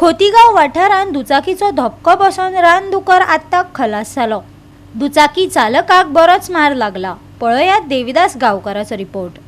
खोतीगाव वाठारांत दुचाकीचो धपको बसून रानदुकर आत्ताक खलास जालो। दुचाकी चालकाक बरोच मार लागला। पळयात देविदास गांवकाराचो रिपोर्ट।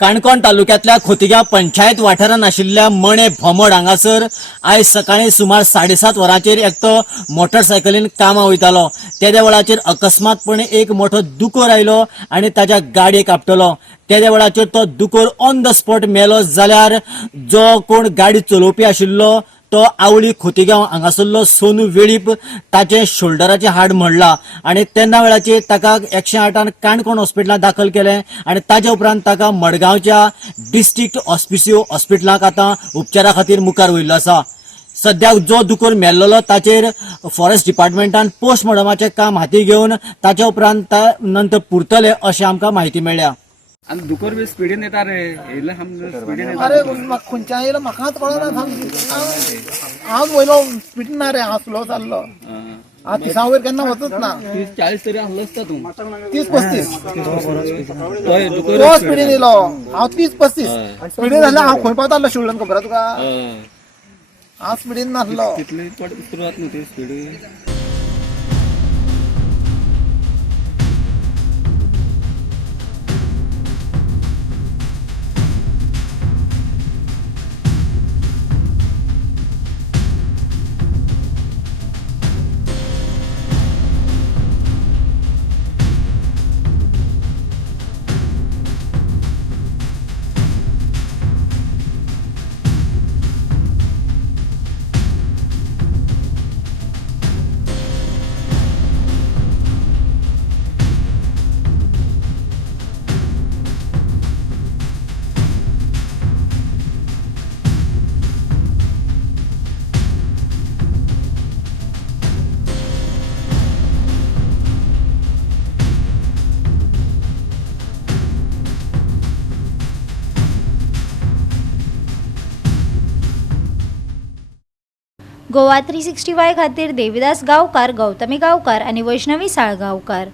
काणकोण तालुक्यातल्या खोतीगाव पंचायत वाठारांत आशिल्ल्या मणे भोमोड हांगासर आयज सकाळी सुमार 7:30 वरांचेर एकटो मोटरसायकलीन कामां वयतालो। त्या वेळाचेर अकस्मातपणे एक मोठो दुकोर आयलो आनी ताच्या गाडयेक आपटलो। त्या वेळाचेर तो दुकोर ऑन द स्पॉट मेलो, जाल्यार जो कोण गाडी चलोवपी आशिल्लो तो आवळी खोतीगांव हांगासरलो सोनू वेळीप ताचे शोल्डराचे हाड मोडला आनी तेन्ना वेळाचेर ताका 108 काणकोण हॉस्पिटलांत दाखल केलें आनी ताचे उपरांत ताका मडगांवच्या डिस्ट्रिक्ट हॉस्पिसियो हॉस्पिटलांत आतां उपचारा खातीर मुखार व्हेल्लो आसा। सद्याक जो दुकोर मेल्लो ताचेर फॉरेस्ट डिपार्टमेंटान पोस्टमॉर्टमाचें काम हाती घेवन ताचे उपरांत नंतर पुरतले अशें आमकां म्हायती मेळ्ळ्या। आणि दुकोर बी स्पीडीन येता रे, येयला स्पीडीन येता। अरे खंयच्या येयला म्हाकाच कळना। हांव वयलो स्पीडीन ना रे, हांव स्लो चल्लो। हांव 30 वयर केन्ना वचूच ना। 30-40 तरी आहलो आसता तूं। 30-35 दुकोर स्पीडीन येयलो। हांव 30-35 स्पीडीन जाल्यार हांव खंय पावतालो शिवडन खबर आसा तुका? हांव स्पीडीन नासलो। तितली सुरवात न्हू ती स्पीड। गोवा 365 खातीर देविदास गांवकार, गौतमी गांवकार आनी वैष्णवी साळगांवकार।